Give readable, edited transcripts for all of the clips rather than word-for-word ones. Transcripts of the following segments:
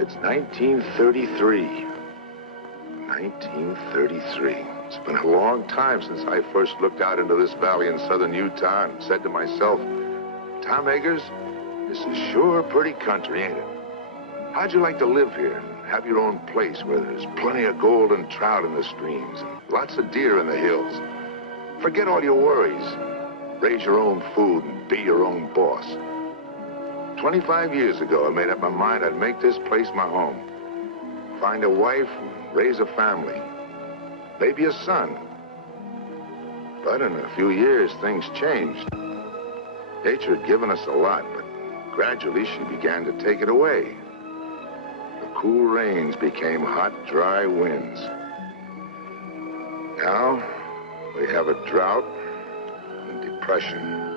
It's 1933. 1933. It's been a long time since I first looked out into this valley in southern Utah and said to myself, Tom Eggers, this is sure pretty country, ain't it? How'd you like to live here and have your own place where there's plenty of gold and trout in the streams and lots of deer in the hills? Forget all your worries. Raise your own food and be your own boss. 25 years ago, I made up my mind I'd make this place my home. Find a wife and raise a family. Maybe a son. But in a few years, things changed. Nature had given us a lot, but gradually she began to take it away. The cool rains became hot, dry winds. Now, we have a drought and depression.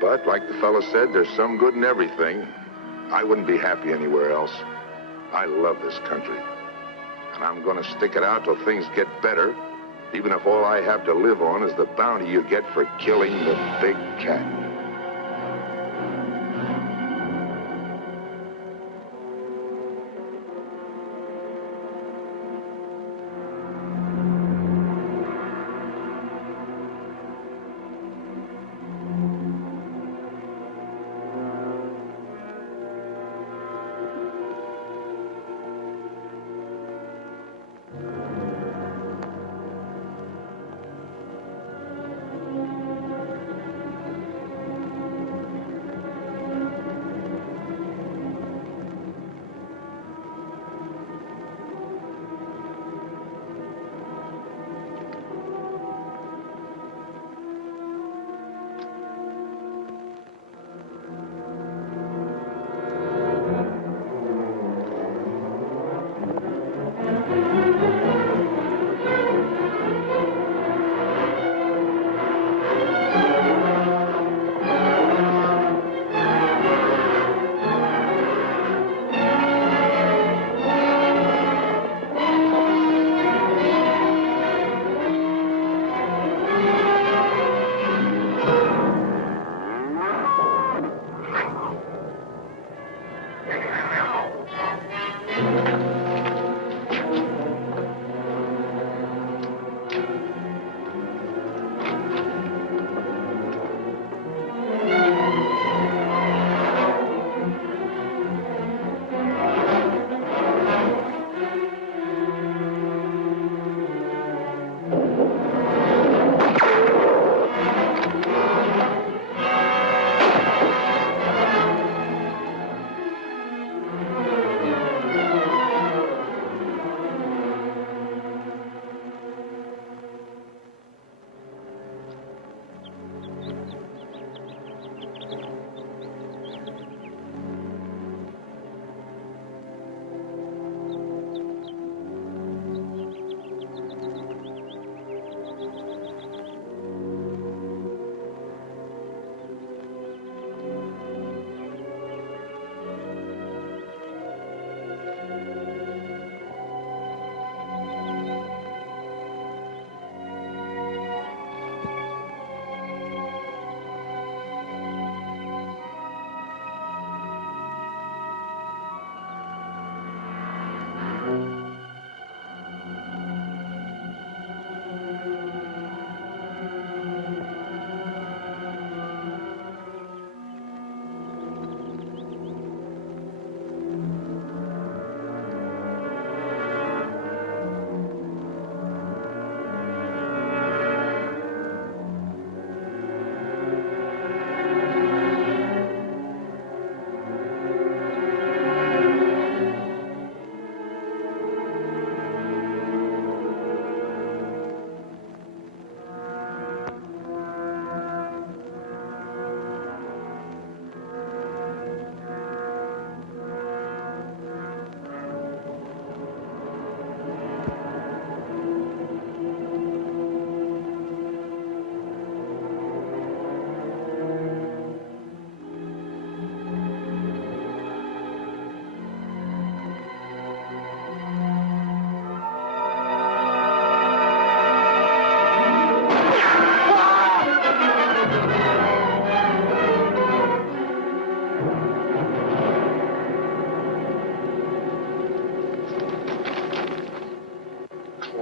But, like the fellow said, there's some good in everything. I wouldn't be happy anywhere else. I love this country. And I'm gonna stick it out till things get better, even if all I have to live on is the bounty you get for killing the big cat.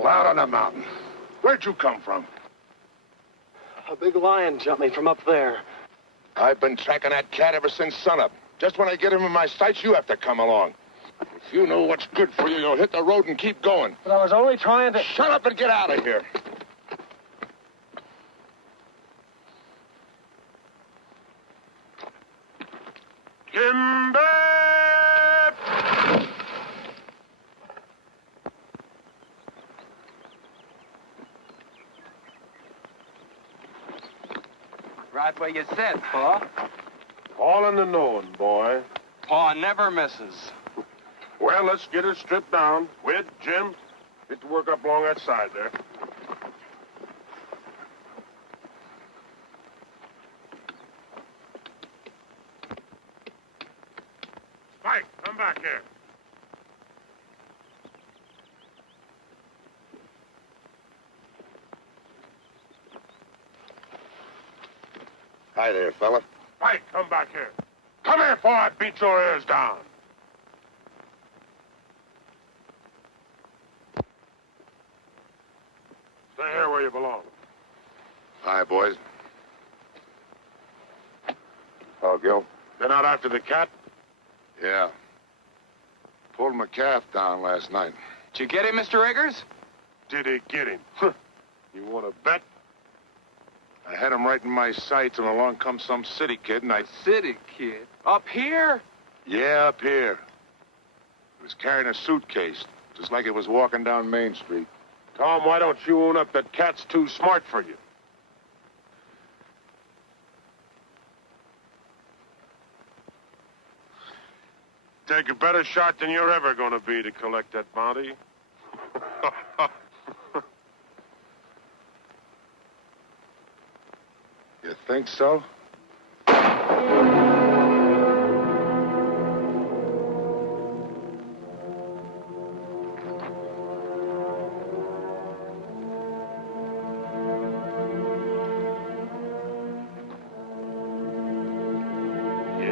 out on the mountain. Where'd you come from? A big lion jumped me from up there. I've been tracking that cat ever since sunup. Just when I get him in my sights, you have to come along. If you know what's good for you, you'll hit the road and keep going. But I was only trying to... Shut up and get out of here. Kimber! Right where you said, Pa. All in the knowing, boy. Pa never misses. Well, let's get her stripped down. Whit, Jim, get to work up along that side there. Spike, come back here. Hi there, fella. Spike, come back here. Come here before I beat your ears down. Stay here where you belong. Hi, boys. Oh, Gil? Been out after the cat? Yeah. Pulled my calf down last night. Did you get him, Mr. Eggers? Did he get him? You want to bet? I had him right in my sights, and along comes some city kid, and I... City kid? Up here? Yeah, up here. He was carrying a suitcase, just like it was walking down Main Street. Tom, why don't you own up that cat's too smart for you? Take a better shot than you're ever going to be to collect that bounty. You think so? You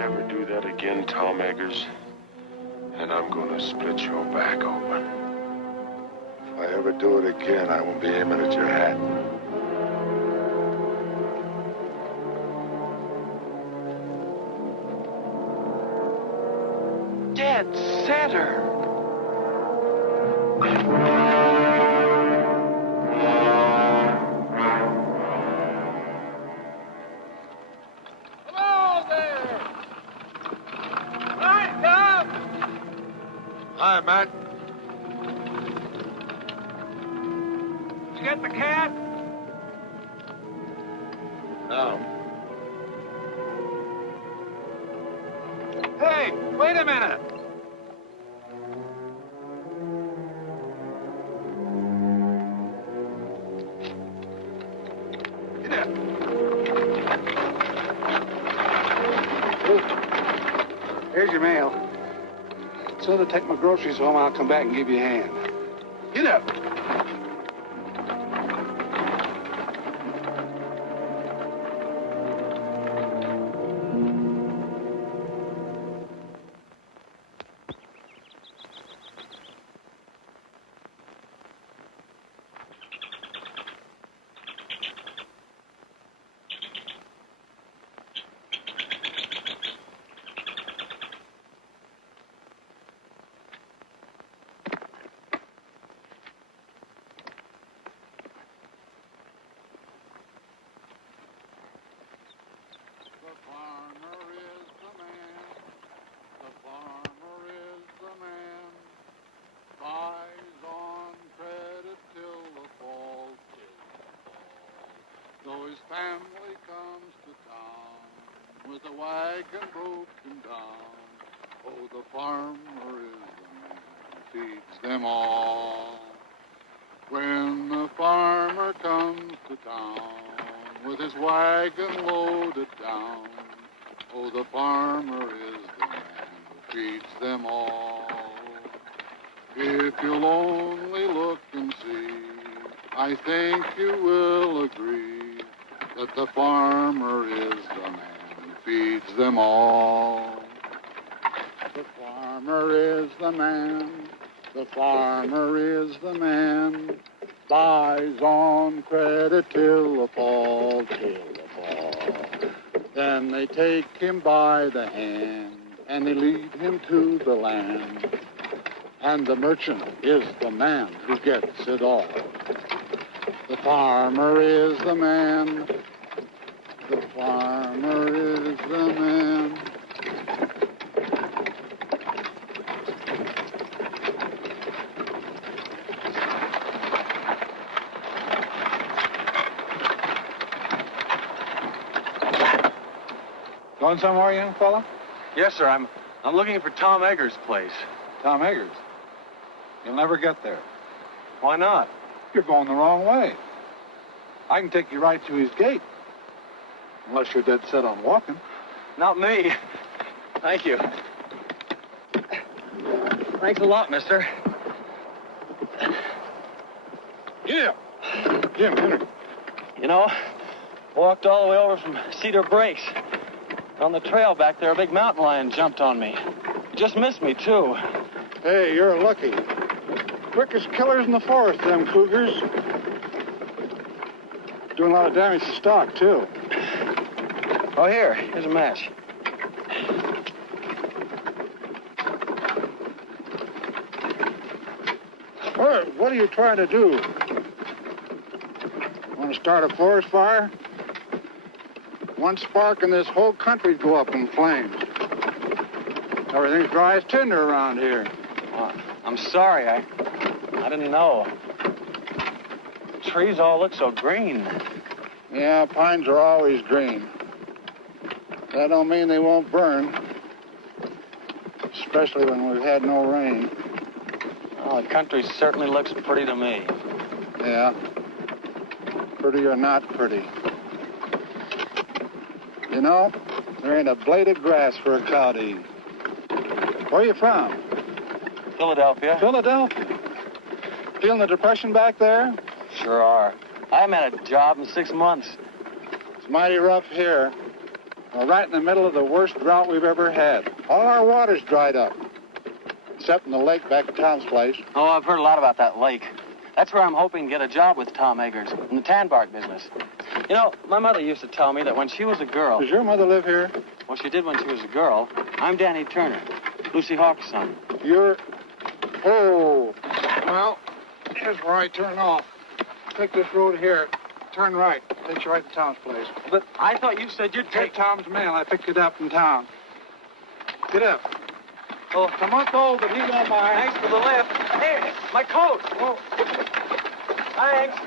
ever do that again, Tom Eggers, and I'm gonna split your back open. If I ever do it again, I won't be aiming at your hat. Dead center. Hello there! Hi, Tom! Hi, Matt. Did you get the cat? No. Hey, wait a minute! Here's your mail. So to take my groceries home, I'll come back and give you a hand. Get up. Family comes to town with a wagon broken down. Oh, the farmer is the man who feeds them all. When the farmer comes to town with his wagon loaded down, oh, the farmer is the man who feeds them all. If you'll only look and see, I think you will agree that the farmer is the man who feeds them all. The farmer is the man, the farmer is the man Buys on credit till the fall, till the fall. Then they take him by the hand and they lead him to the land. And the merchant is the man who gets it all. The farmer is the man. The farmer is the man. Going somewhere, young fella? Yes, sir. I'm looking for Tom Eggers' place. Tom Eggers. You'll never get there. Why not? You're going the wrong way. I can take you right to his gate. Unless you're dead set on walking. Not me. Thank you. Thanks a lot, mister. Jim! Jim, Henry. You know, walked all the way over from Cedar Breaks. On the trail back there, a big mountain lion jumped on me. He just missed me, too. Hey, you're lucky. Quickest killers in the forest, them cougars. Doing a lot of damage to stock, too. Oh, here's a match. What are you trying to do? Want to start a forest fire? One spark and this whole country'd go up in flames. Everything's dry as tinder around here. Well, I'm sorry. I didn't know. The trees all look so green. Yeah, pines are always green. That don't mean they won't burn. Especially when we've had no rain. Oh, the country certainly looks pretty to me. Yeah. Pretty or not pretty. You know, there ain't a blade of grass for a cow to eat. Where are you from? Philadelphia? Philadelphia. Feeling the depression back there? Sure are. I haven't had a job in 6 months. It's mighty rough here. We're right in the middle of the worst drought we've ever had. All our water's dried up. Except in the lake back at Tom's place. Oh, I've heard a lot about that lake. That's where I'm hoping to get a job with Tom Eggers in the tan bark business. You know, my mother used to tell me that when she was a girl... Does your mother live here? Well, she did when she was a girl. I'm Danny Turner, Lucy Hawk's son. You're... Oh. Well, here's where I turn off. Take this road here. Turn right. Takes you right to Tom's place. But I thought you said you'd Take take... Tom's mail. I picked it up in town. Get up. Oh, It's a month old, but he won't mind. thanks for the lift. Hey, my coat. Oh. Thanks.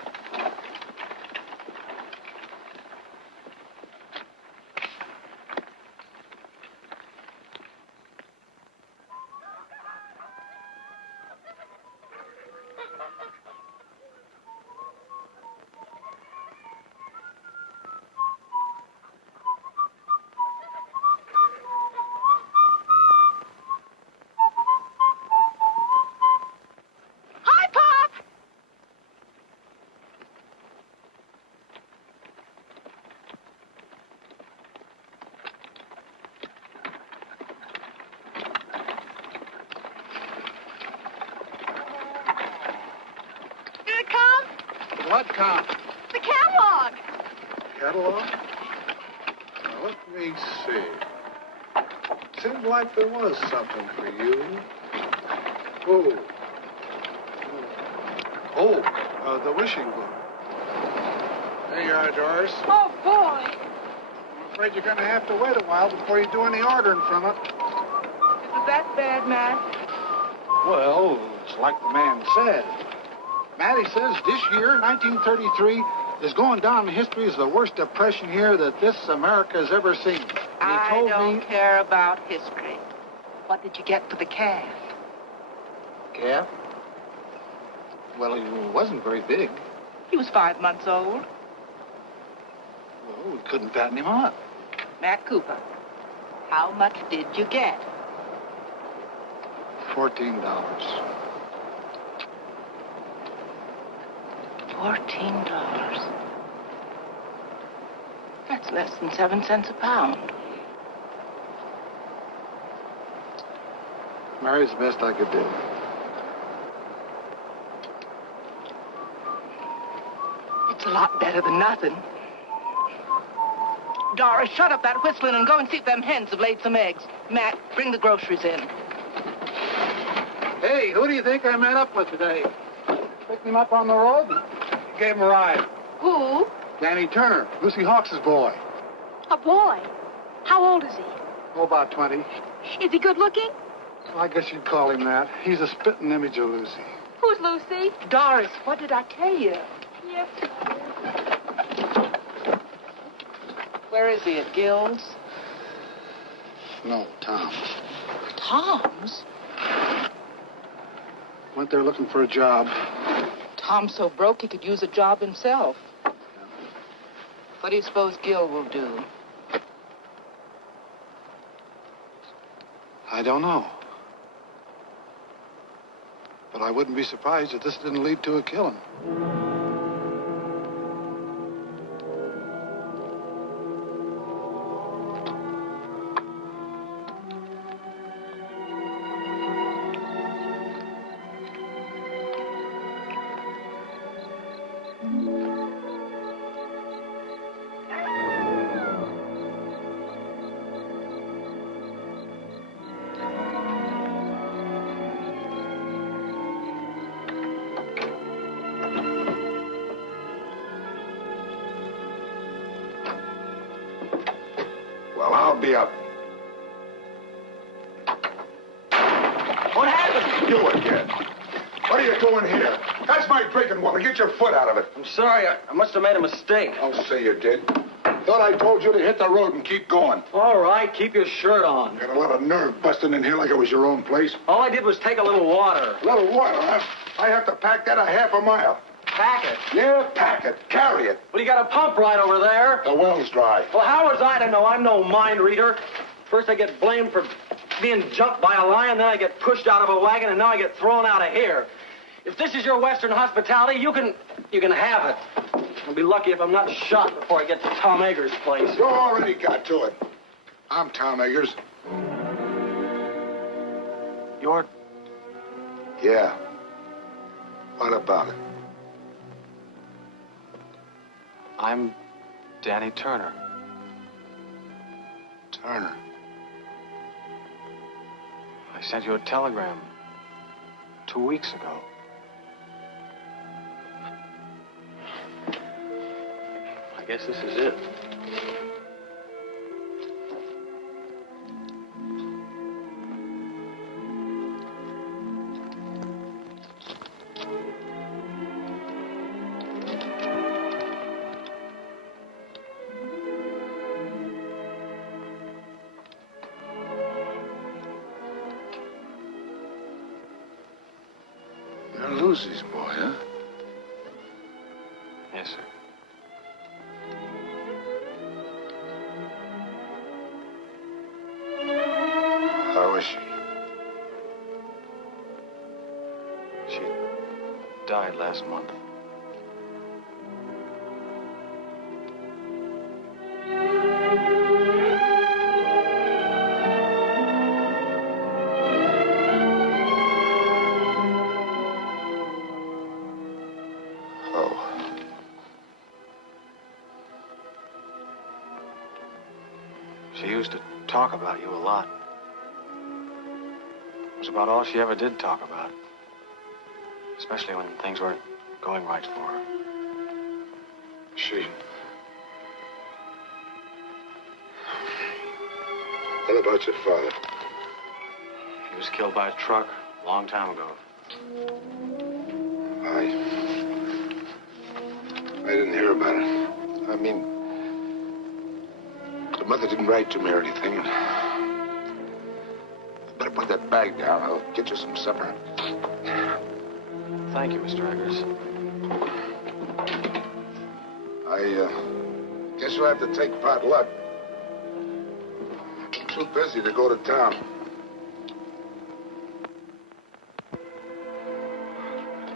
Hi, Pop! Did it come? What count? The catalog. Catalog? Now, let me see. Seems like there was something for you. Oh. Oh, the wishing book. There you are, Doris. Oh, boy. I'm afraid you're going to have to wait a while before you do any ordering from it. Is it that bad, Matt? Well, it's like the man said. Matty says this year, 1933, is going down in history as the worst depression year that this America has ever seen. And I he told don't me... care about history. What did you get for the calf? Calf? Well, he wasn't very big. He was 5 months old. Well, we couldn't fatten him up. Matt Cooper, how much did you get? $14. $14. That's less than 7 cents a pound. Mary's the best I could do. a lot better than nothing. Doris, shut up that whistling and go and see if them hens have laid some eggs. Matt, bring the groceries in. Hey, who do you think I met up with today? Picked him up on the road and gave him a ride. Who? Danny Turner, Lucy Hawks' boy. A boy. How old is he? Oh, about 20. Is he good looking? Well, I guess you'd call him that. He's a spitting image of Lucy. Who's Lucy? Doris, what did I tell you? Yes. Where is he, at Gill's? No, Tom. Tom's? Went there looking for a job. Tom's so broke he could use a job himself. What do you suppose Gill will do? I don't know. But I wouldn't be surprised if this didn't lead to a killing. Well, I'll be up. What happened? You again. What are you doing here? That's my drinking water. Get your foot out of it. I'm sorry. I must have made a mistake. I'll say you did. Thought I told you to hit the road and keep going. All right, keep your shirt on. Got a lot of nerve busting in here like it was your own place. All I did was take a little water. A little water, huh? I have to pack that a half a mile. Pack it. Yeah, pack it. Carry it. Well, you got a pump right over there. The well's dry. Well, how was I to know? I'm no mind reader. First I get blamed for being jumped by a lion, then I get pushed out of a wagon, and now I get thrown out of here. If this is your Western hospitality, you can have it. I'll be lucky if I'm not shot before I get to Tom Eggers' place. You already got to it. I'm Tom Eggers. You're... Yeah. What about it? I'm Danny Turner. Turner. I sent you a telegram 2 weeks ago. I guess this is it. You're Lucy's boy, huh? Yes, sir. How is she? She died last month. Oh. She used to talk about you a lot. It was about all she ever did talk about. Especially when things weren't going right for her. She... What about your father? He was killed by a truck a long time ago. I didn't hear about it. I mean, the mother didn't write to me or anything. Better put that bag down. I'll get you some supper. Thank you, Mr. Eggers. I guess you'll have to take pot luck. I'm too busy to go to town.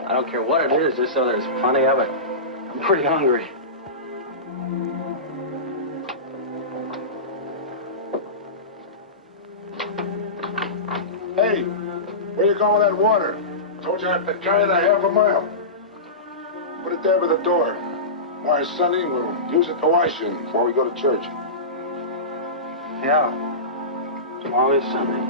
I don't care what it is, just so there's plenty of it. I'm pretty hungry. Hey, where you going with that water? Told you I have to carry that half a mile. Put it there by the door. Tomorrow's Sunday, we'll use it to wash in before we go to church. Yeah. Tomorrow is Sunday.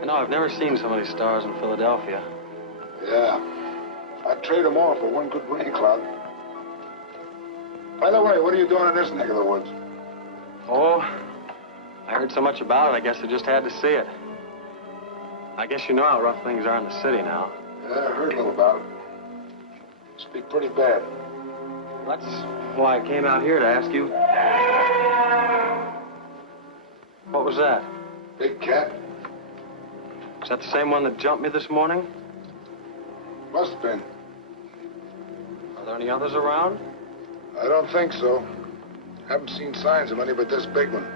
You know, I've never seen so many stars in Philadelphia. Yeah. I'd trade them all for one good rain cloud. By the way, what are you doing in this neck of the woods? Oh, I heard so much about it, I guess I just had to see it. I guess you know how rough things are in the city now. Yeah, I heard a little about it. Must be pretty bad. That's why I came out here to ask you. What was that? Big cat? Is that the same one that jumped me this morning? Must have been. Are there any others around? I don't think so. Haven't seen signs of any but this big one.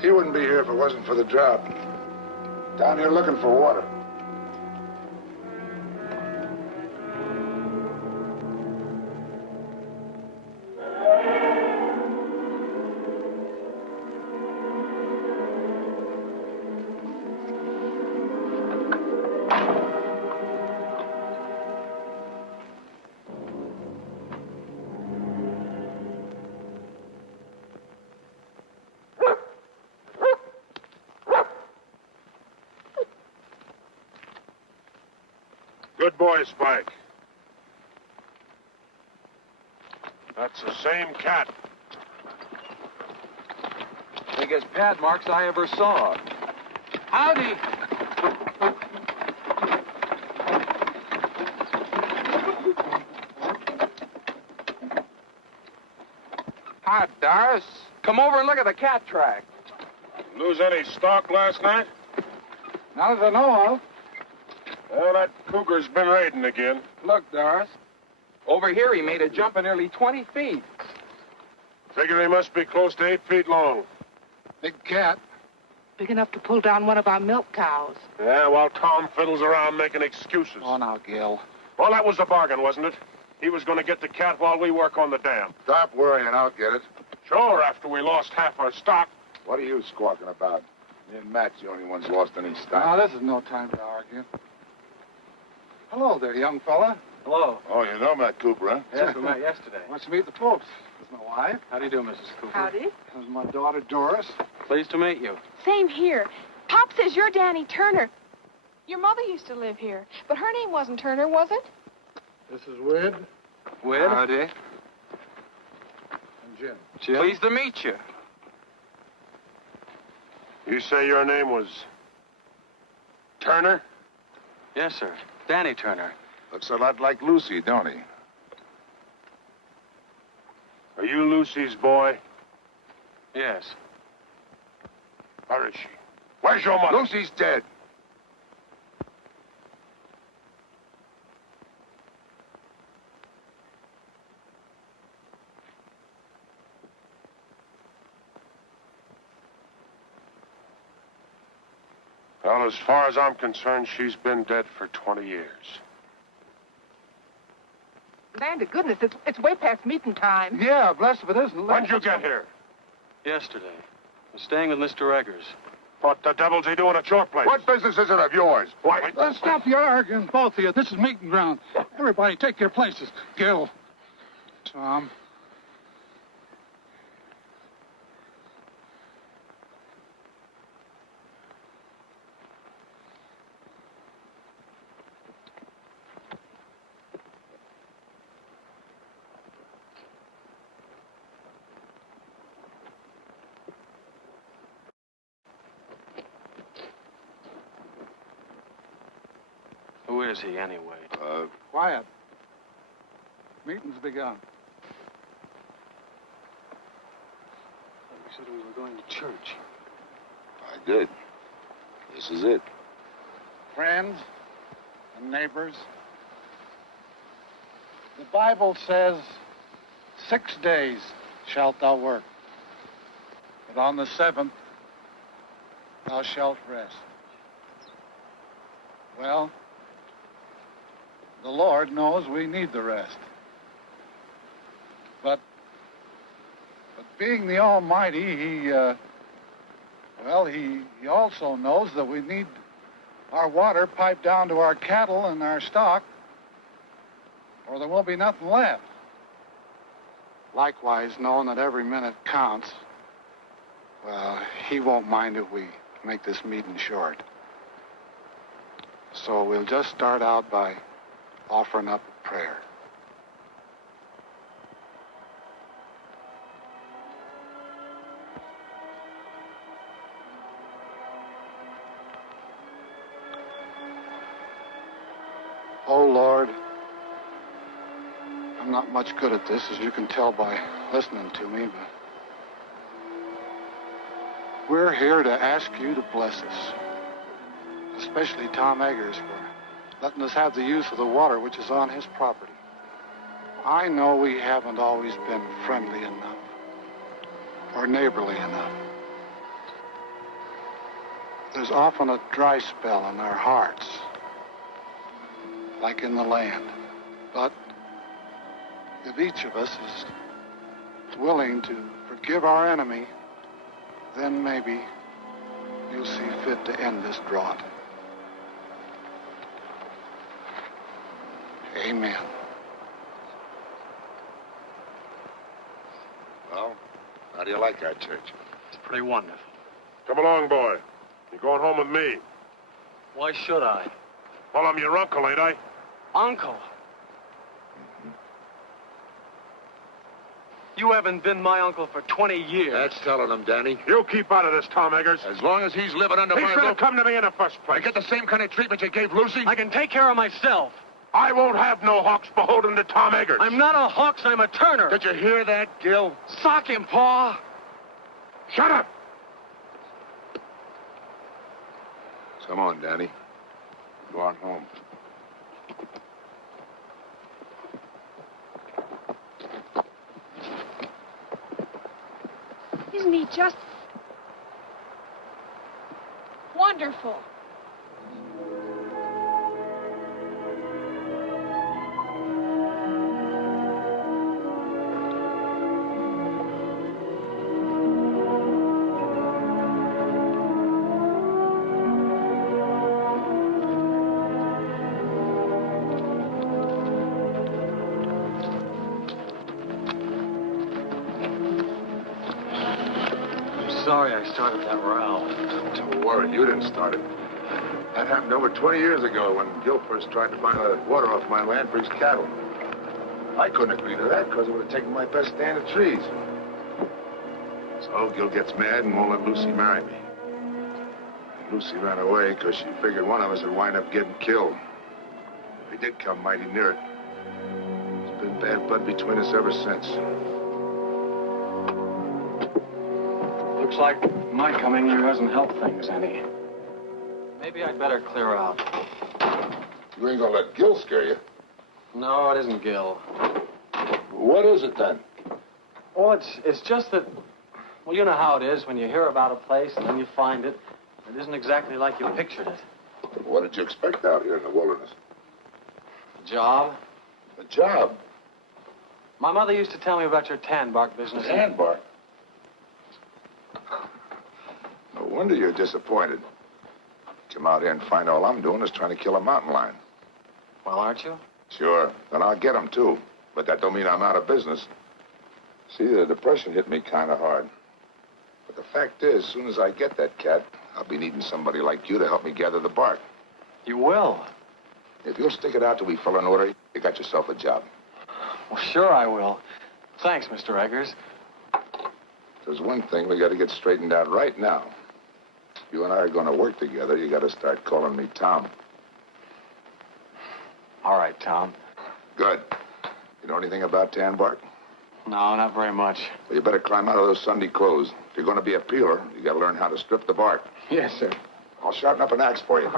He wouldn't be here if it wasn't for the drought. Down here looking for water. Good boy, Spike. That's the same cat. Biggest pad marks I ever saw. Howdy. Hi, Doris. Come over and look at the cat track. Lose any stock last night? Not as I know of. Well, that cougar's been raiding again. Look, Doris. Over here, he made a jump of nearly 20 feet. Figure he must be close to 8 feet long. Big cat. Big enough to pull down one of our milk cows. Yeah, while Tom fiddles around making excuses. Oh, now, Gil. Well, that was the bargain, wasn't it? He was going to get the cat while we work on the dam. Stop worrying, I'll get it. Sure, after we lost half our stock. What are you squawking about? Me and Matt's the only ones lost any Now, stock. this is no time to argue. Hello there, young fella. Hello. Oh, you know Matt Cooper, huh? Yes, we met yesterday. Wants to meet the folks. This is my wife. How do you do, Mrs. Cooper? Howdy. This is my daughter, Doris. Pleased to meet you. Same here. Pop says you're Danny Turner. Your mother used to live here, but her name wasn't Turner, was it? This is Wid Wid? Howdy. and Jim. Jim? Pleased to meet you. You say your name was Turner? Yes, sir. Danny Turner. Looks a lot like Lucy, don't he? Are you Lucy's boy? Yes. Where is she? Where's your mother? Lucy's dead. Well, as far as I'm concerned, she's been dead for 20 years. Land of goodness, it's way past meeting time. Yeah, bless if it isn't. When'd you get here? Yesterday. I'm staying with Mr. Eggers. What the devil's he doing at your place? What business is it of yours? Why? Let's stop your arguing, both of you. This is meeting ground. Everybody take your places. Gil. Tom. Who is he, anyway? Quiet. Meeting's begun. You said we were going to church. I did. This is it. Friends and neighbors, the Bible says, 6 days shalt thou work, but on the 7th thou shalt rest. Well, the Lord knows we need the rest. But being the Almighty, He also knows that we need our water piped down to our cattle and our stock or there won't be nothing left. Likewise, knowing that every minute counts, well, he won't mind if we make this meeting short. So we'll just start out by offering up a prayer. Oh, Lord, I'm not much good at this, as you can tell by listening to me, but we're here to ask you to bless us, especially Tom Eggers for letting us have the use of the water which is on his property. I know we haven't always been friendly enough or neighborly enough. There's often a dry spell in our hearts, like in the land. But if each of us is willing to forgive our enemy, then maybe you'll see fit to end this drought. Amen. Well, how do you like our church? It's pretty wonderful. Come along, boy. You're going home with me. Why should I? Well, I'm your uncle, ain't I? Uncle? You haven't been my uncle for 20 years. That's telling him, Danny. You keep out of this, Tom Eggers. As long as he's living under He my should have roof, come to me in the first I place. get the same kind of treatment you gave Lucy. I can take care of myself. I won't have no hawks beholden to Tom Eggers. I'm not a Hawks, I'm a Turner. Did you hear that, Gil? Sock him, Pa. Shut up! Come on, Danny. Go on home. Isn't he just wonderful? Sorry I started that row. Don't worry, you didn't start it. That happened over 20 years ago when Gil first tried to buy the water off my land for his cattle. I couldn't agree to that because it would have taken my best stand of trees. So Gil gets mad and won't let Lucy marry me. And Lucy ran away because she figured one of us would wind up getting killed. We did come mighty near it. There's been bad blood between us ever since. Looks like my coming here hasn't helped things any. Maybe I'd better clear out. You ain't gonna let Gil scare you. No, it isn't Gil. What is it then? Oh, it's just that, well, you know how it is when you hear about a place and then you find it. It isn't exactly like you pictured it. What did you expect out here in the wilderness? A job? A job? My mother used to tell me about your tan bark business. Tan bark? No wonder you're disappointed. Come out here and find all I'm doing is trying to kill a mountain lion. Well, aren't you? Sure, and I'll get him too. But that don't mean I'm out of business. See, the depression hit me kind of hard. But the fact is, as soon as I get that cat, I'll be needing somebody like you to help me gather the bark. You will? If you'll stick it out till we fill an order, you got yourself a job. Well, sure I will. Thanks, Mr. Eggers. There's one thing we got to get straightened out right now. If you and I are going to work together, you got to start calling me Tom. All right, Tom. Good. You know anything about tan bark? No, not very much. Well, you better climb out of those Sunday clothes. If you're going to be a peeler, you got to learn how to strip the bark. Yes, sir. I'll sharpen up an axe for you.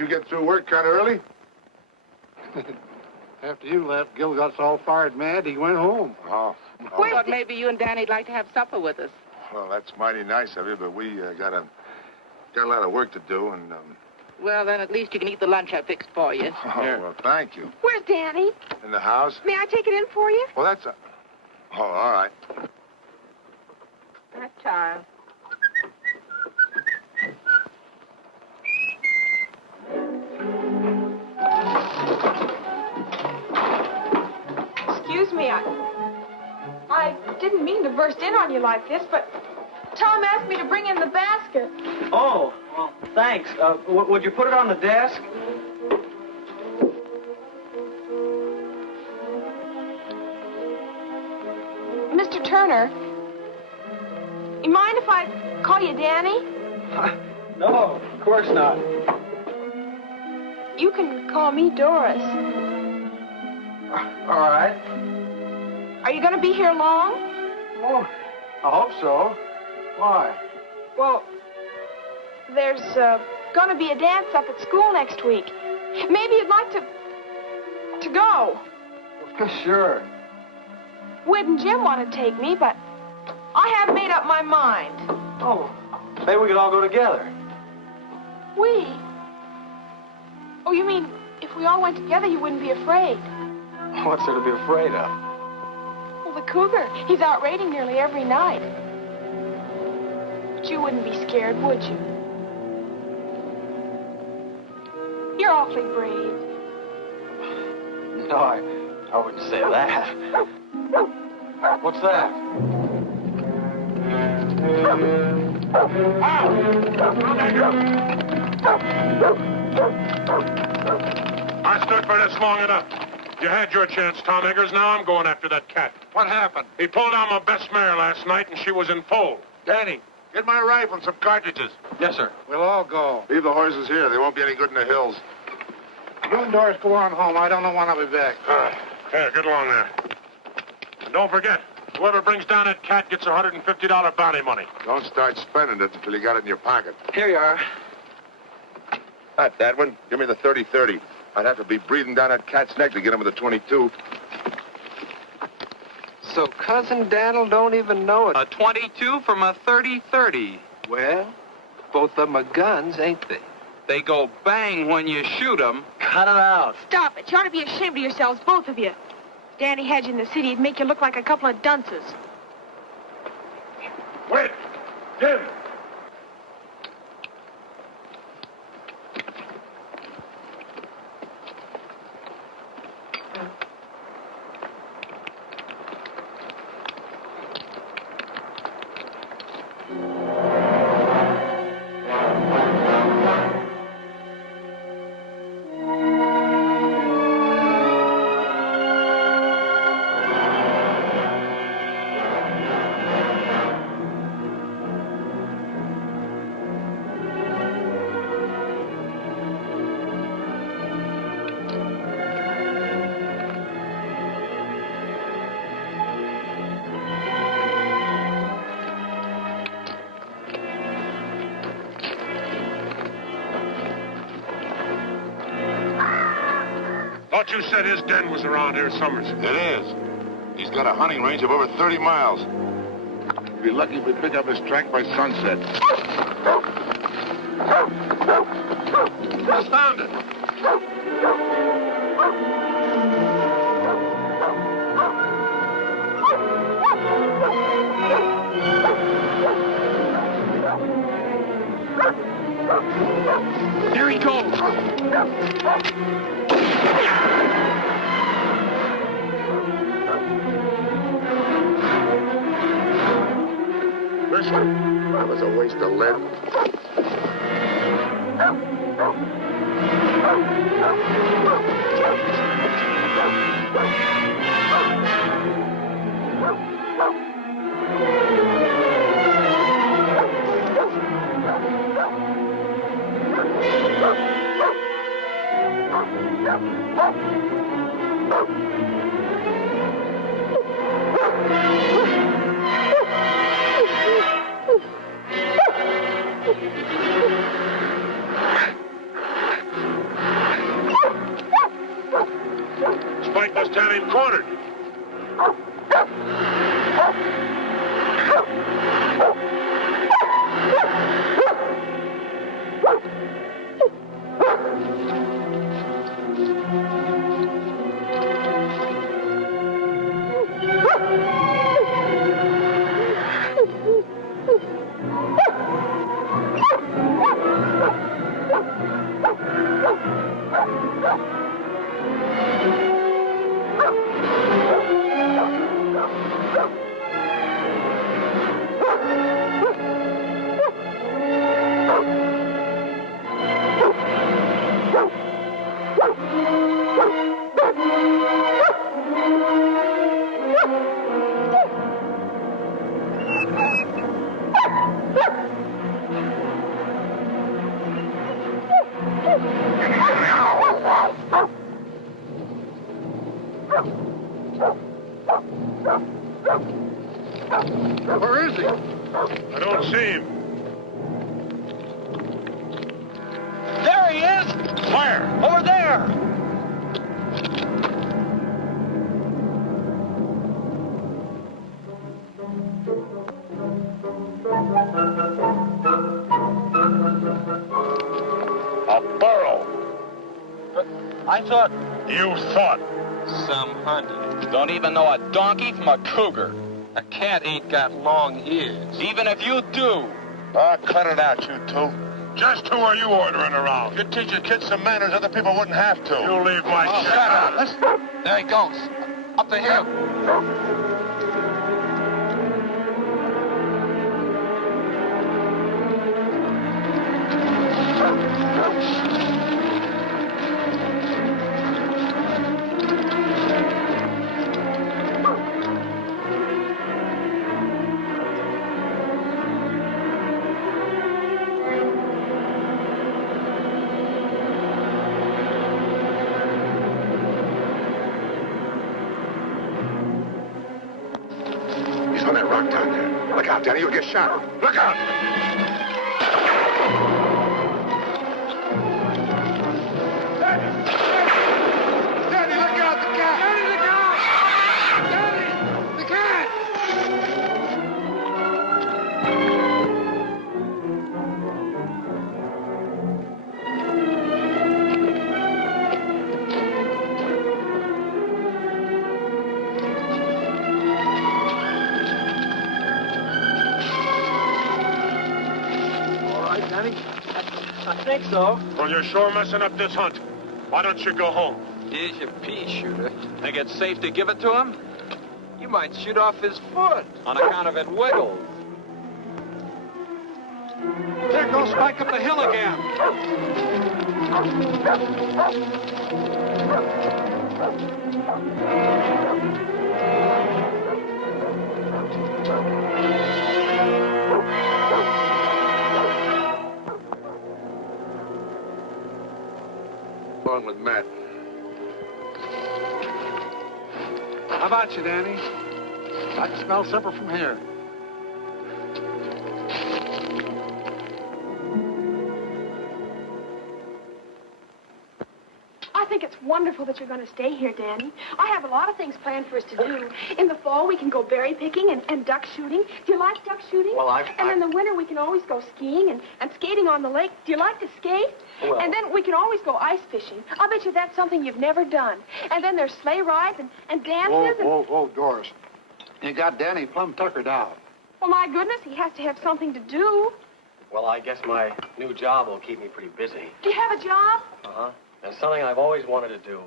you get through work kind of early? After you left, Gil got so fired mad he went home. Oh. I thought maybe you and Danny'd like to have supper with us. Well, that's mighty nice of you, but we got a lot of work to do, and Well, then at least you can eat the lunch I fixed for you. well, thank you. Where's Danny? In the house? May I take it in for you? Well, that's oh, all right. That time. Excuse me, I didn't mean to burst in on you like this, but Tom asked me to bring in the basket. Oh, well, thanks. Would you put it on the desk? Mr. Turner, you mind if I call you Danny? No, of course not. You can call me Doris. All right. Are you going to be here long? Oh, I hope so. Why? Well, there's going to be a dance up at school next week. Maybe you'd like to go. Sure. Whit and Jim want to take me, but I haven't made up my mind. Oh, maybe we could all go together. We? Oh, you mean if we all went together, you wouldn't be afraid? What's there to be afraid of? Well, the cougar, he's out raiding nearly every night. But you wouldn't be scared, would you? You're awfully brave. No, I wouldn't say that. What's that? I stood for this long enough. You had your chance, Tom Eggers. Now I'm going after that cat. What happened? He pulled down my best mare last night, and she was in foal. Danny, Get my rifle and some cartridges. Yes, sir. we'll all go. Leave the horses here. They won't be any good in the hills. You and Doris go on home. I don't know when I'll be back. Here, get along there. And don't forget, whoever brings down that cat gets $150 bounty money. Don't start spending it until you got it in your pocket. Here you are. Not that one. Give me the 30-30. I'd have to be breathing down that cat's neck to get him with a 22. So Cousin Daniel don't even know it. A 22 from a 30-30. Well, both of them are guns, ain't they? They go bang when you shoot them. Cut it out. Stop it. You ought to be ashamed of yourselves, both of you. Danny had you in the city. It'd make you look like a couple of dunces. Wait! Jim! Thought you said his den was around here, Summers. It is. He's got a hunting range of over 30 miles. We'll be lucky if we pick up his track by sunset. Found it. There he goes. Listen, that was a waste of lead. got him cornered. Where is he? I don't see him. There he is! Where? Over there! A burro. But I thought... You thought. Some hunted. Don't even know a donkey from a cougar. A cat ain't got long ears. Even if you do. Ah, cut it out, you two. Just who are you ordering around? You teach your kids some manners other people wouldn't have to. You leave my shit out of it. There he goes. Up the hill. He's on that rock down there. Look out, Danny, you'll get shot. Look out! Danny, look out, the cat! Danny, look out! Danny, the cat! All right, Danny. I think so. Well, you're sure messing up this hunt. Why don't you go home? Here's your pea shooter. Think it's safe to give it to him? You might shoot off his foot. On account of it wiggles. There goes Spike up the hill again. Along with Matt. How about you, Danny? I can smell supper from here. I think it's wonderful that you're going to stay here, Danny. I have a lot of things planned for us to do. In the fall, we can go berry picking and duck shooting. Do you like duck shooting? Well, And in the winter, we can always go skiing and skating on the lake. Do you like to skate? Well- And then we can always go ice fishing. I'll bet you that's something you've never done. And then there's sleigh rides and dances. Whoa, Doris. You got Danny plumb tuckered out. Well, my goodness, he has to have something to do. Well, I guess my new job will keep me pretty busy. Do you have a job? Uh-huh. And something I've always wanted to do.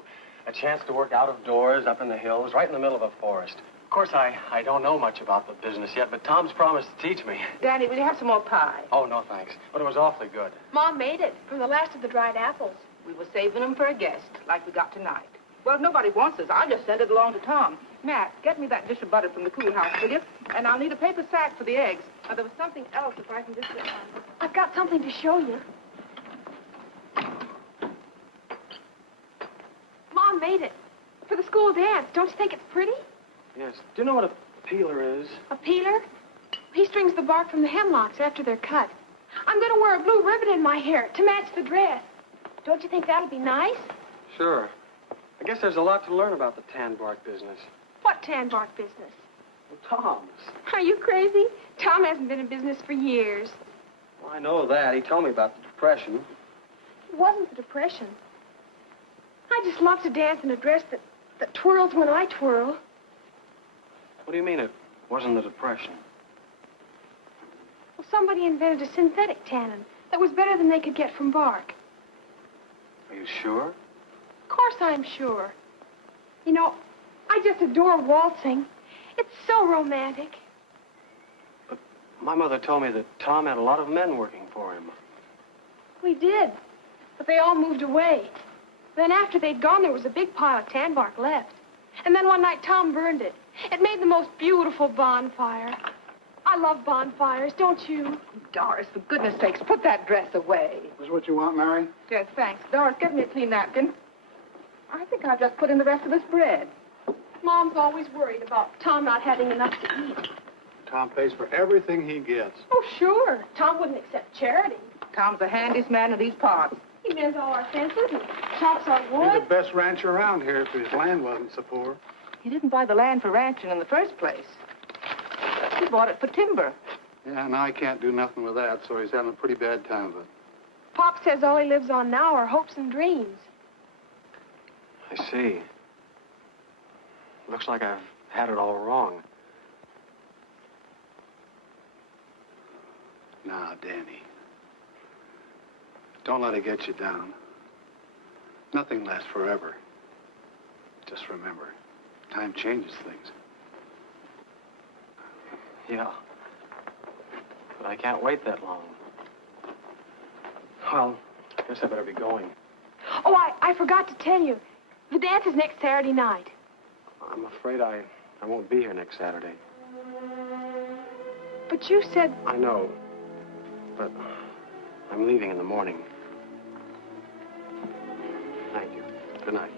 A chance to work out of doors, up in the hills, right in the middle of a forest. Of course, I don't know much about the business yet, but Tom's promised to teach me. Danny, will you have some more pie? Oh, no, thanks. But it was awfully good. Mom made it from the last of the dried apples. We were saving them for a guest, like we got tonight. Well, if nobody wants us, I'll just send it along to Tom. Matt, get me that dish of butter from the cool house, will you? And I'll need a paper sack for the eggs. Now, there was something else if I can just get one. I've got something to show you. Mom made it for the school dance. Don't you think it's pretty? Yes. Do you know what a peeler is? A peeler? He strings the bark from the hemlocks after they're cut. I'm going to wear a blue ribbon in my hair to match the dress. Don't you think that'll be nice? Sure. I guess there's a lot to learn about the tan bark business. What tan bark business? Well, Tom's. Are you crazy? Tom hasn't been in business for years. Well, I know that. He told me about the Depression. It wasn't the Depression. I just love to dance in a dress that twirls when I twirl. What do you mean it wasn't the Depression? Well, somebody invented a synthetic tannin that was better than they could get from bark. Are you sure? Of course I'm sure. You know, I just adore waltzing. It's so romantic. But my mother told me that Tom had a lot of men working for him. We did, but they all moved away. Then after they'd gone, there was a big pile of tan bark left. And then one night, Tom burned it. It made the most beautiful bonfire. I love bonfires, don't you? Doris, for goodness sakes, put that dress away. This what you want, Mary? Yes, thanks. Doris, get me a clean napkin. I think I'll just put in the rest of this bread. Mom's always worried about Tom not having enough to eat. Tom pays for everything he gets. Oh, sure. Tom wouldn't accept charity. Tom's the handiest man in these parts. He mends all our fences and chops our He's wood. the best rancher around here if his land wasn't so poor. He didn't buy the land for ranching in the first place. He bought it for timber. Yeah, now I can't do nothing with that, so he's having a pretty bad time of it. Pop says all he lives on now are hopes and dreams. I see. Looks like I've had it all wrong. Now, Danny, don't let it get you down. Nothing lasts forever. Just remember, time changes things. Yeah. But I can't wait that long. Well, I guess I better be going. Oh, I forgot to tell you. The dance is next Saturday night. I'm afraid I won't be here next Saturday. But you said... I know. But I'm leaving in the morning. Thank you. Good night.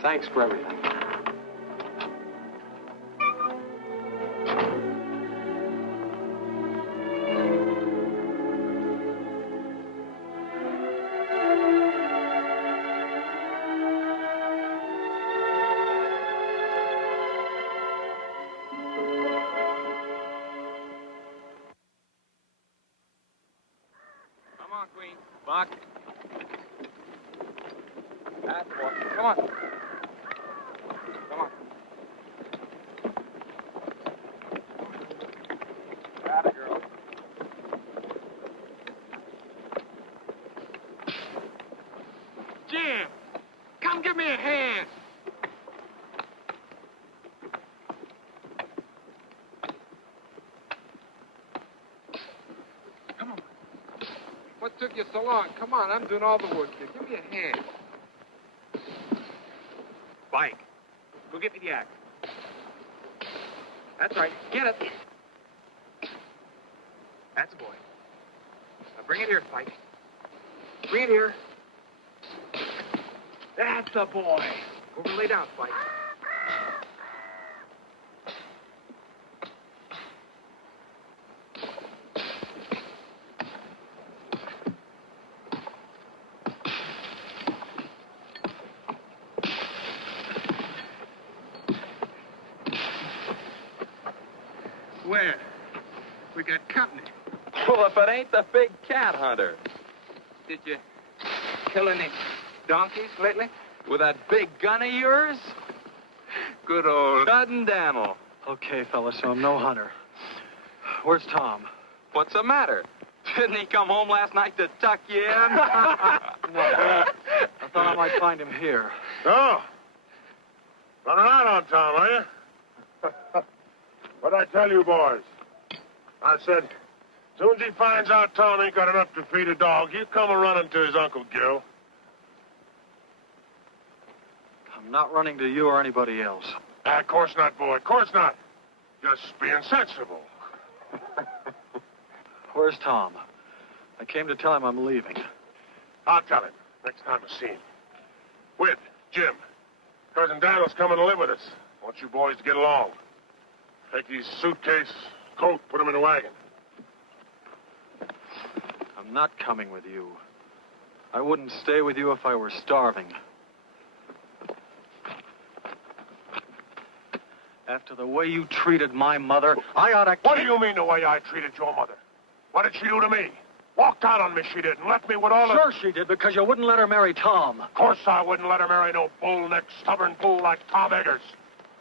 Thanks for everything. Come on, Queen. Buck. That boy. Come on. Come on. Grab it, girl. Jim, come give me a hand. Come on. What took you so long? Come on, I'm doing all the work here. Give me a hand. Spike, go get me the axe. That's right. Get it. That's a boy. Now bring it here, Spike. Bring it here. That's a boy. Go over and lay down, Spike. Where? We got company. Well, if it ain't the big cat hunter. Did you kill any donkeys lately? With that big gun of yours? Good old Dud Daniel. Okay, fellas, so I'm no hunter. Where's Tom? What's the matter? Didn't he come home last night to tuck you in? No. I thought I might find him here. Oh. Running out on Tom, are you? What'd I tell you, boys? I said, as soon as he finds out Tom ain't got enough to feed a dog, he'll come a-running to his Uncle Gil. I'm not running to you or anybody else. Of course not, boy. Of course not. Just being sensible. Where's Tom? I came to tell him I'm leaving. I'll tell him next time I see him. Whit, Jim, Cousin Daniel's coming to live with us. I want you boys to get along. Take his suitcase, coat, put him in the wagon. I'm not coming with you. I wouldn't stay with you if I were starving. After the way you treated my mother, I ought to... What do you mean the way I treated your mother? What did she do to me? Walked out on me, she did, and left me with all the... Sure she did, because you wouldn't let her marry Tom. Of course I wouldn't let her marry no bull-necked, stubborn fool like Tom Eggers.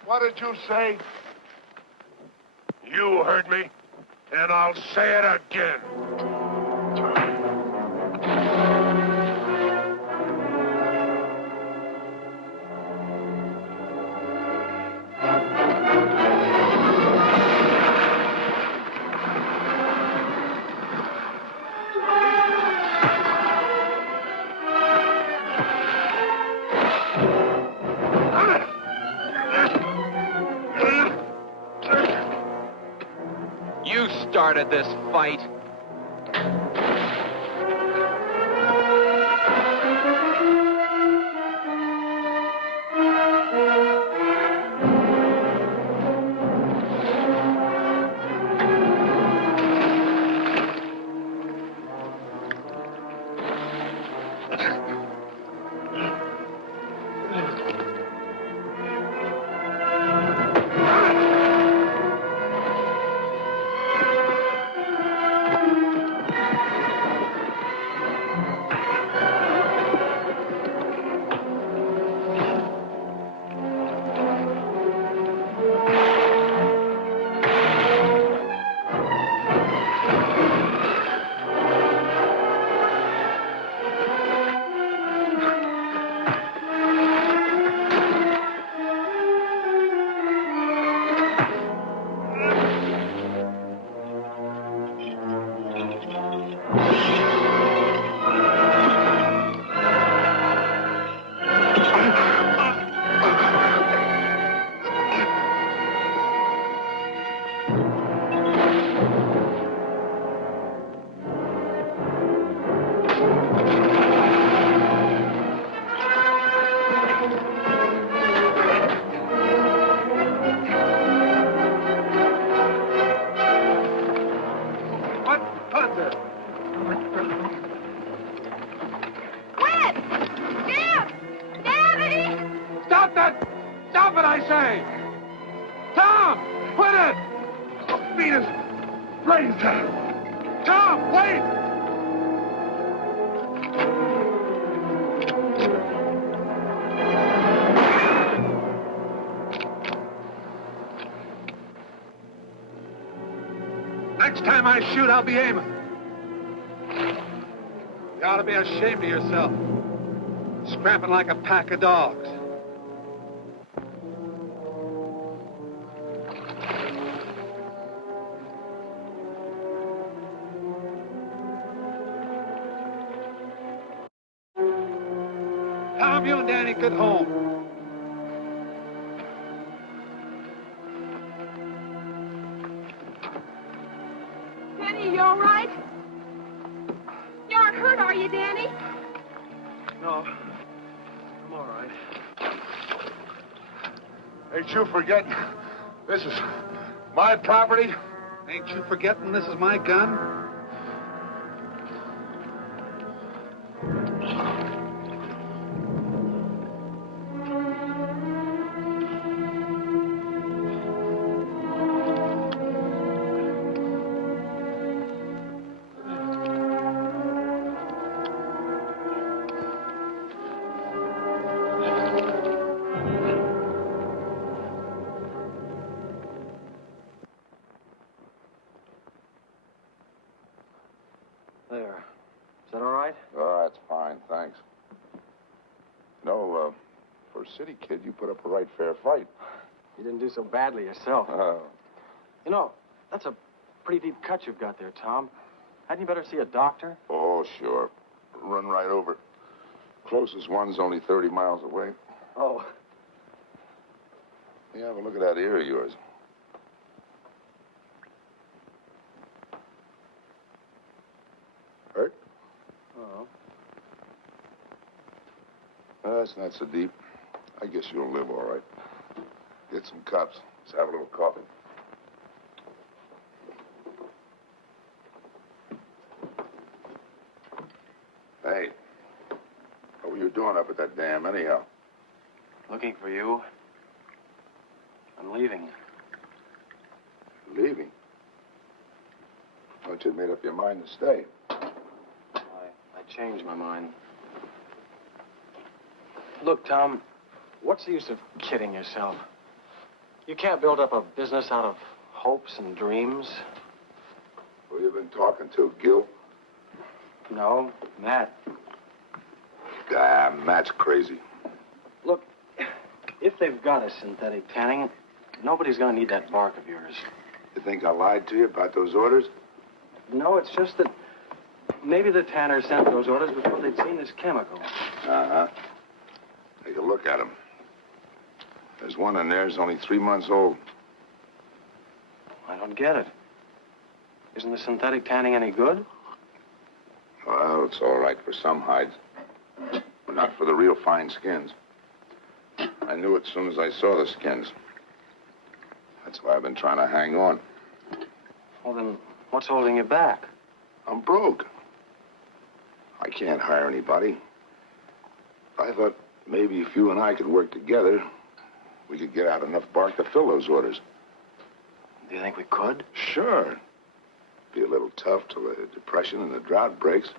What did you say? You heard me, and I'll say it again. You started this fight. Stop that! Stop it, I say! Tom! Quit it! Oh, beat his brains out. Tom, wait! Next time I shoot, I'll be aiming. You ought to be ashamed of yourself. Scrapping like a pack of dogs. Tom, you and Danny, get home. Danny, you all right? You aren't hurt, are you, Danny? No, I'm all right. Ain't you forgetting? This is my property. Ain't you forgetting this is my gun? There. Is that all right? Oh, that's fine, thanks. No, for a city kid, you put up a right fair fight. You didn't do so badly yourself. You know, that's a pretty deep cut you've got there, Tom. Hadn't you better see a doctor? Oh, sure. Run right over it. Closest one's only 30 miles away. Oh. Yeah, have a look at that ear of yours. Hurt? Oh. That's not so deep. I guess you'll live all right. Get some cups. Let's have a little coffee. Hey, what were you doing up at that dam anyhow? Looking for you. I I'm leaving. Leaving? Thought you'd made up your mind to stay. I changed my mind. Look, Tom, what's the use of kidding yourself? You can't build up a business out of hopes and dreams. Who you been talking to, Gil? No, Matt. Ah, Matt's crazy. Look, if they've got a synthetic tanning, nobody's gonna need that bark of yours. You think I lied to you about those orders? No, it's just that maybe the tanner sent those orders before they'd seen this chemical. Uh-huh. Take a look at them. There's one in there who's only 3 months old. I don't get it. Isn't the synthetic tanning any good? Well, it's all right for some hides, but not for the real fine skins. I knew it as soon as I saw the skins. That's why I've been trying to hang on. Well, then, what's holding you back? I'm broke. I can't hire anybody. I thought maybe if you and I could work together, we could get out enough bark to fill those orders. Do you think we could? Sure. Be a little tough till the depression and the drought breaks.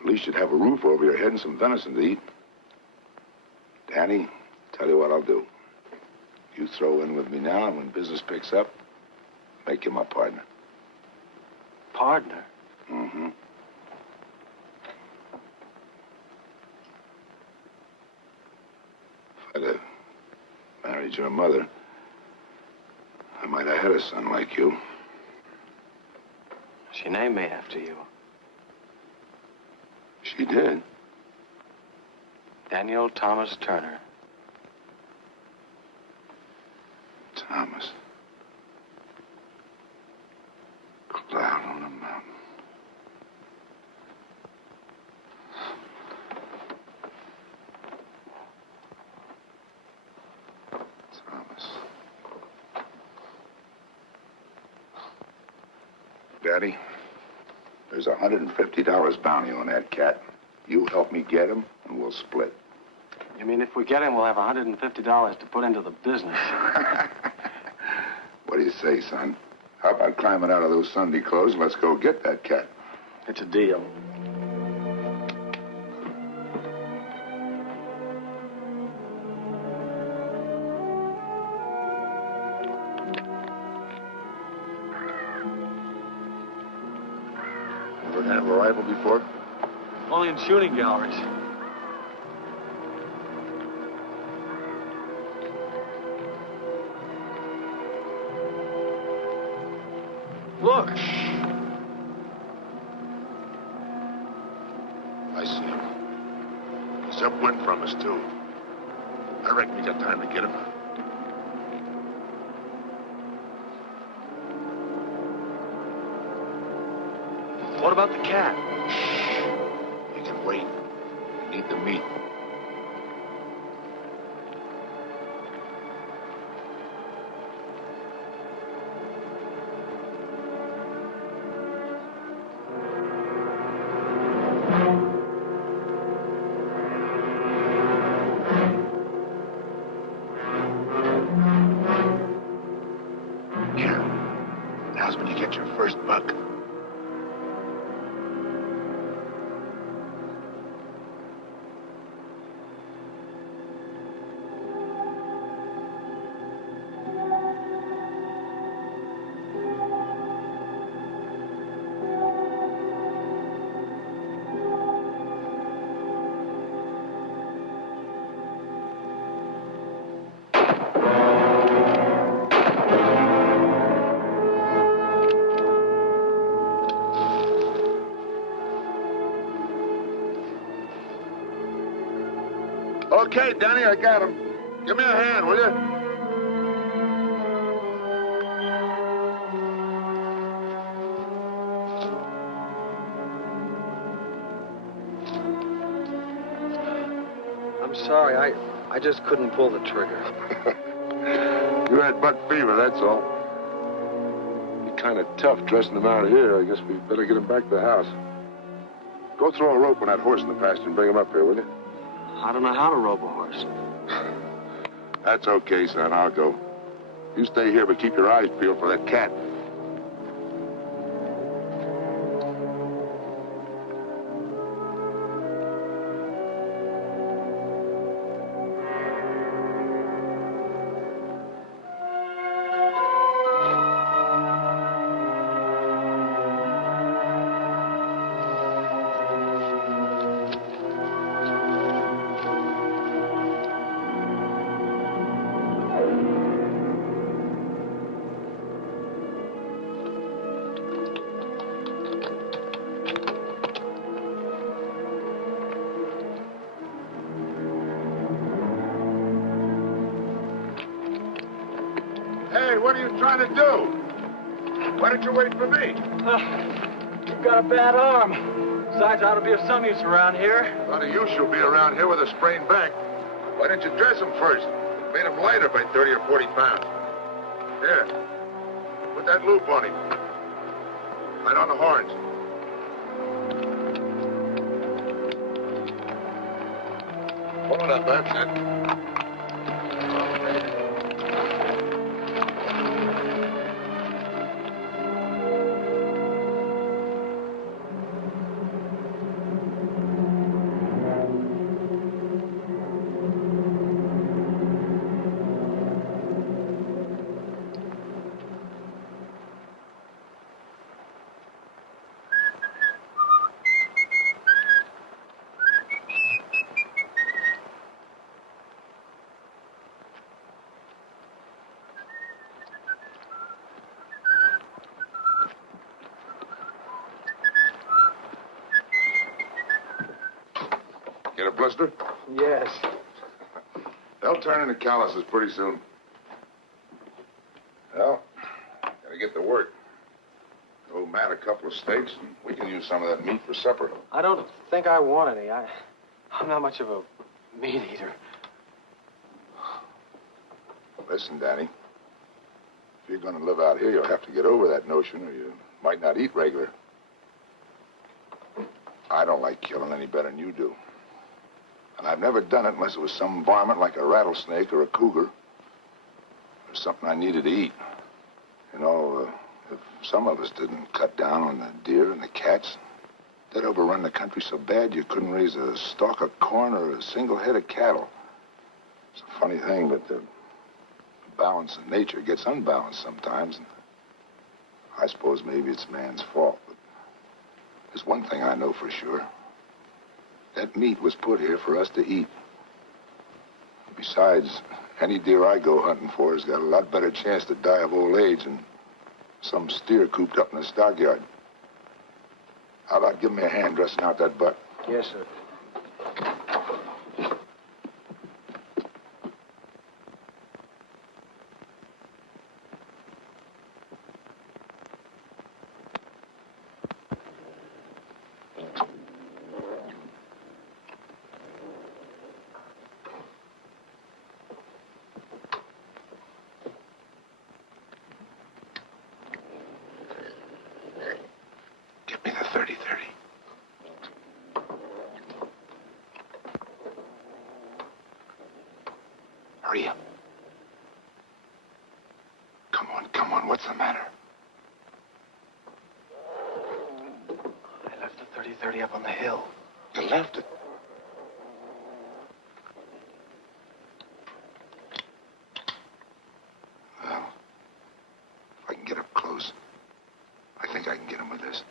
At least you'd have a roof over your head and some venison to eat. Danny, tell you what I'll do. You throw in with me now, and when business picks up, make you my partner. Partner? Mm-hmm. If I'd have married your mother, I might have had a son like you. She named me after you. She did. Daniel Thomas Turner. Thomas. Cloud on a mountain. Thomas. Daddy, there's $150 bounty on that cat. You help me get him, and we'll split. You mean if we get him, we'll have $150 to put into the business? What do you say, son? How about climbing out of those Sunday clothes and let's go get that cat? It's a deal. Ever have a rifle before? Only in shooting galleries. Look. I see him. He's upwind from us, too. I reckon we got time to get him. What about the cat? You can wait. We need the meat. Here. Now's when you get your first buck. Okay, Danny, I got him. Give me a hand, will you? I'm sorry, I just couldn't pull the trigger. You had buck fever, that's all. Be kind of tough dressing him out of here. I guess we better get him back to the house. Go throw a rope on that horse in the pasture and bring him up here, will you? I don't know how to rope a horse. That's okay, son. I'll go. You stay here, but keep your eyes peeled for that cat. Hey, what are you trying to do? Why didn't you wait for me? You've got a bad arm. Besides, I ought to be of some use around here. A lot of use you'll be around here with a sprained back. Why didn't you dress him first? Made him lighter by 30 or 40 pounds. Here, put that loop on him. Right on the horns. Pull it up, that's it. Get a blister? Yes. They'll turn into calluses pretty soon. Well, gotta get to work. Owe Matt a couple of steaks, and we can use some of that meat for supper. I don't think I want any. I'm not much of a meat eater. Listen, Danny. If you're gonna live out here, you'll have to get over that notion, or you might not eat regular. I don't like killing any better than you do. And I've never done it unless it was some varmint like a rattlesnake or a cougar. Or something I needed to eat. You know, if some of us didn't cut down on the deer and the cats, they'd overrun the country so bad you couldn't raise a stalk of corn or a single head of cattle. It's a funny thing, but the balance in nature gets unbalanced sometimes. And I suppose maybe it's man's fault, but there's one thing I know for sure. That meat was put here for us to eat. Besides, any deer I go hunting for has got a lot better chance to die of old age than some steer cooped up in the stockyard. How about giving me a hand dressing out that butt? Yes, sir. Give me the 30-30. Hurry up. Come on, what's the matter? I left the 30-30 up on the hill. You left it. Well, if I can get up close, I think I can get him with this.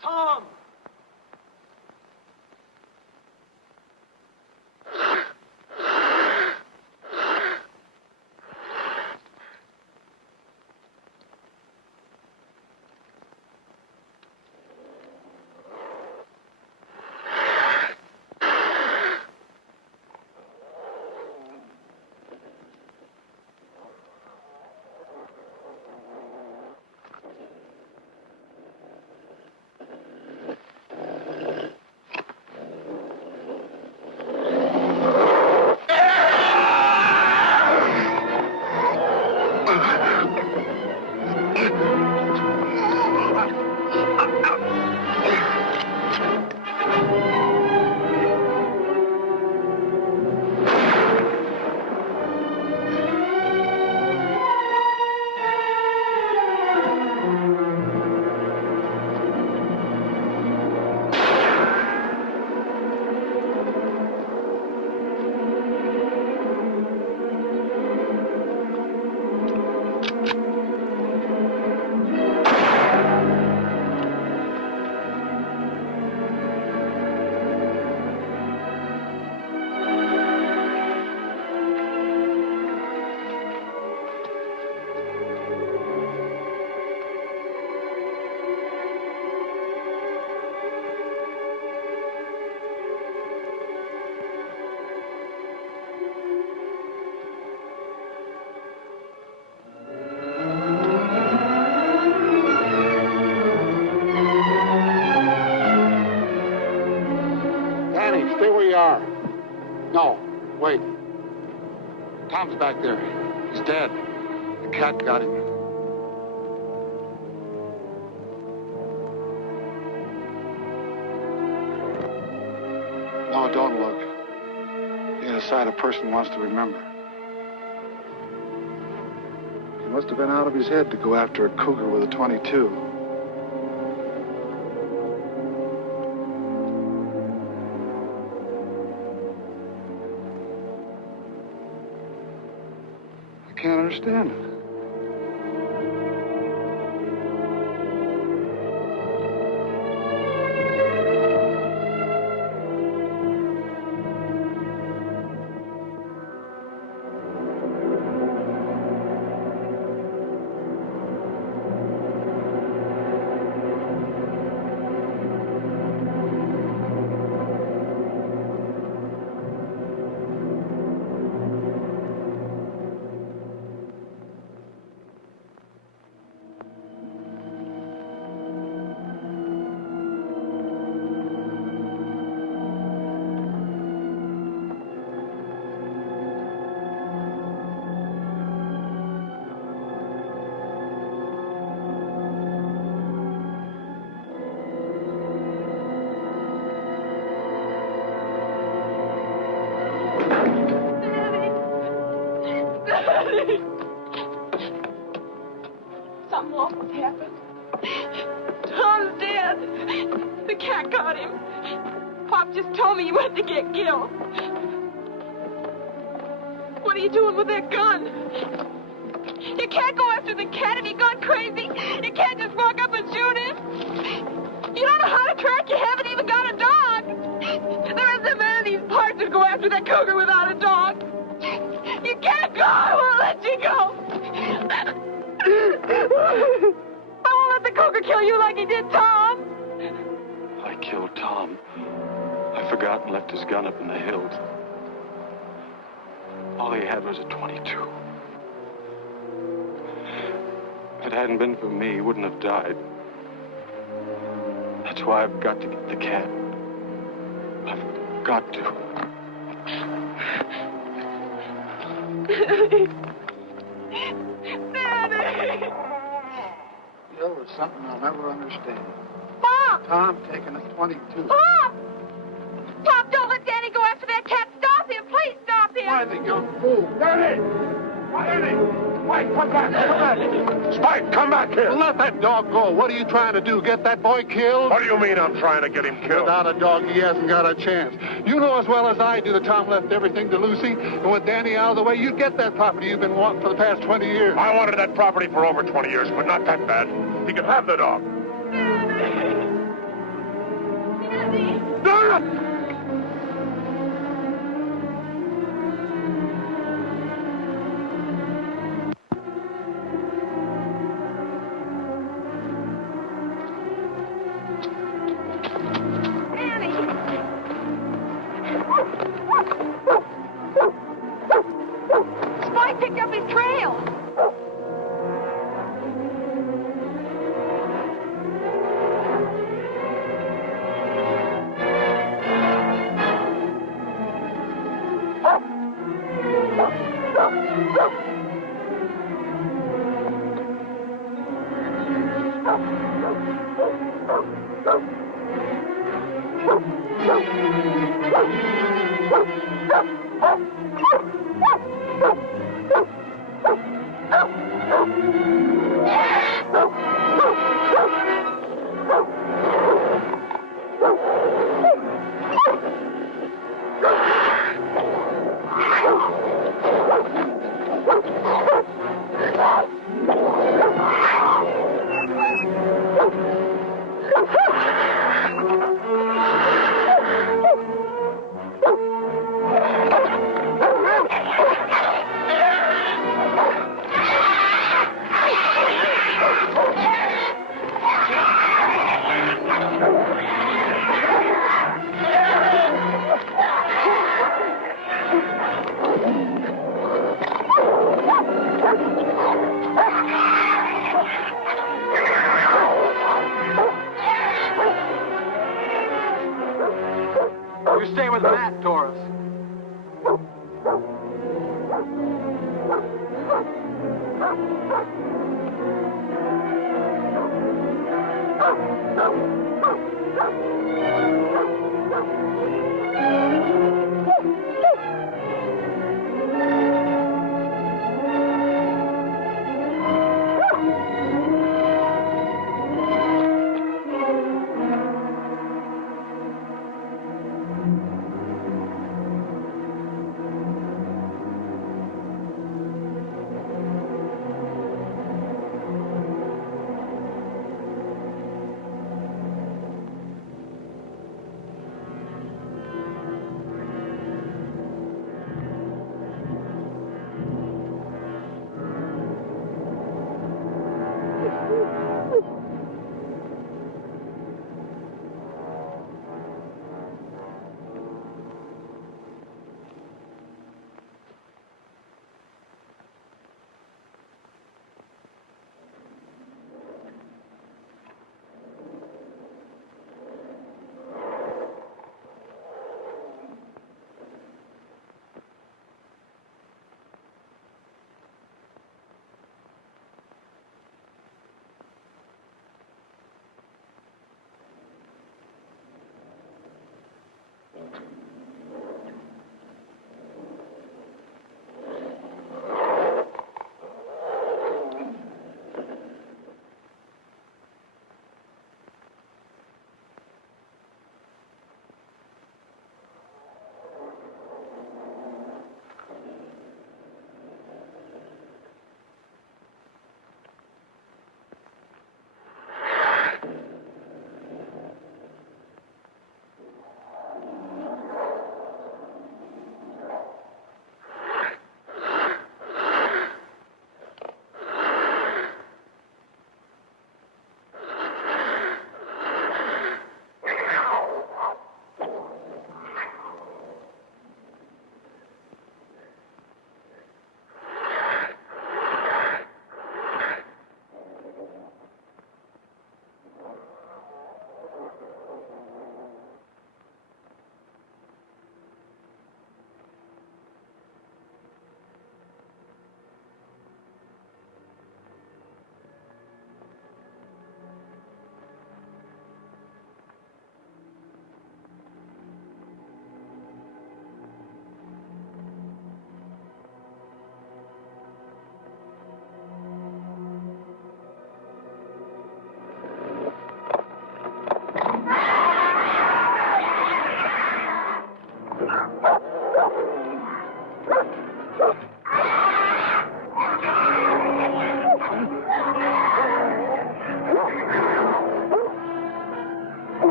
Tom! Stay where you are. No, wait. Tom's back there. He's dead. The cat got him. No, don't look. The other side a person wants to remember. He must have been out of his head to go after a cougar with a .22. I can't understand it. Something awful's happened. Tom's dead. The cat got him. Pop just told me he went to get killed. What are you doing with that gun? You can't go after the cat. Have you gone crazy? You can't just walk up and shoot him. You don't know how to track. You haven't even got a dog. There isn't a man in these parts who'd go after that cougar without a dog. You can't go. I won't let you go. I won't let the cougar kill you like he did Tom. I killed Tom. I forgot and left his gun up in the hills. All he had was a .22. If it hadn't been for me, he wouldn't have died. That's why I've got to get the cat. I've got to. Daddy! Bill, there's something I'll never understand. Pop! Tom taking a .22. Pop! Pop, don't let Danny go after that cat. Stop him. Please stop him. Why, the young fool? Danny! Why, Danny? Spike, come back! Come back! Spike, come back here! Let that dog go. What are you trying to do? Get that boy killed? What do you mean I'm trying to get him killed? Without a dog, he hasn't got a chance. You know as well as I do that Tom left everything to Lucy, and with Danny out of the way, you'd get that property you've been wanting for the past 20 years. I wanted that property for over 20 years, but not that bad. He could have the dog. Cut! Spike picked up his trail. You stay with Matt, Taurus.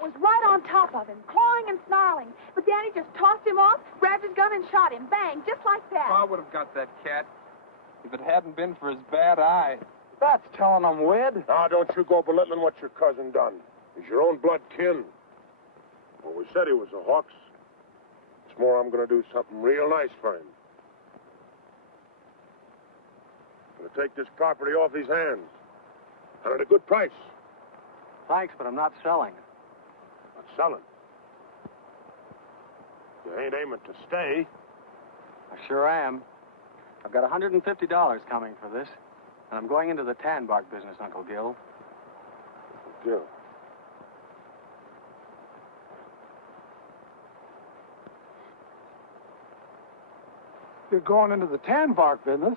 Was right on top of him, clawing and snarling. But Danny just tossed him off, grabbed his gun, and shot him. Bang, just like that. I would have got that cat if it hadn't been for his bad eye. That's telling him, Wed. Now, don't you go belittling what your cousin done. He's your own blood kin. Well, we said he was a Hawks. It's more, I'm going to do something real nice for him. I'm going to take this property off his hands. And at a good price. Thanks, but I'm not selling. Not selling. You ain't aiming to stay. I sure am. I've got $150 coming for this, and I'm going into the tan bark business, Uncle Gil. Gil. You're going into the tan bark business?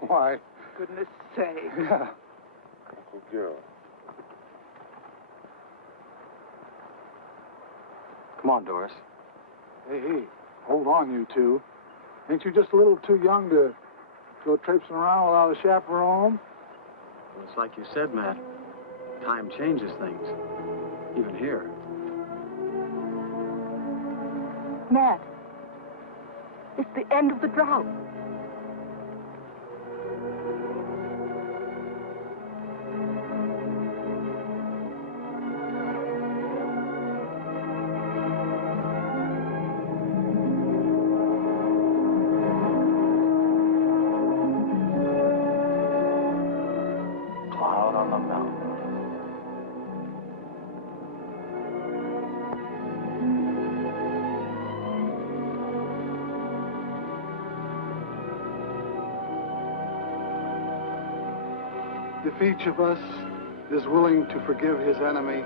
Why? Goodness sake. Yeah. Uncle Gil. Come on, Doris. Hey, hold on, you two. Ain't you just a little too young to go traipsing around without a chaperone? Well, it's like you said, Matt. Time changes things. Even here. Matt, it's the end of the drought. Cloud on the mountain. If each of us is willing to forgive his enemy,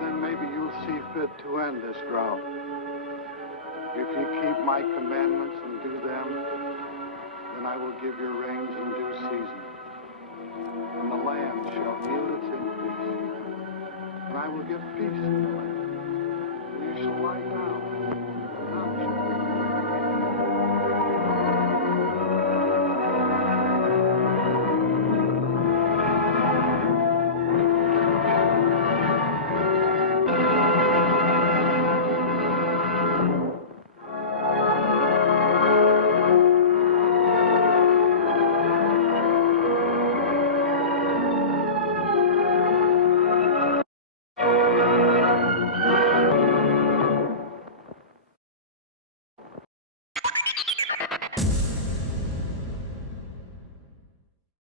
then maybe you'll see fit to end this drought. If you keep my commandments and do them, then I will give your rains in due season, and the land shall yield its increase, and I will give peace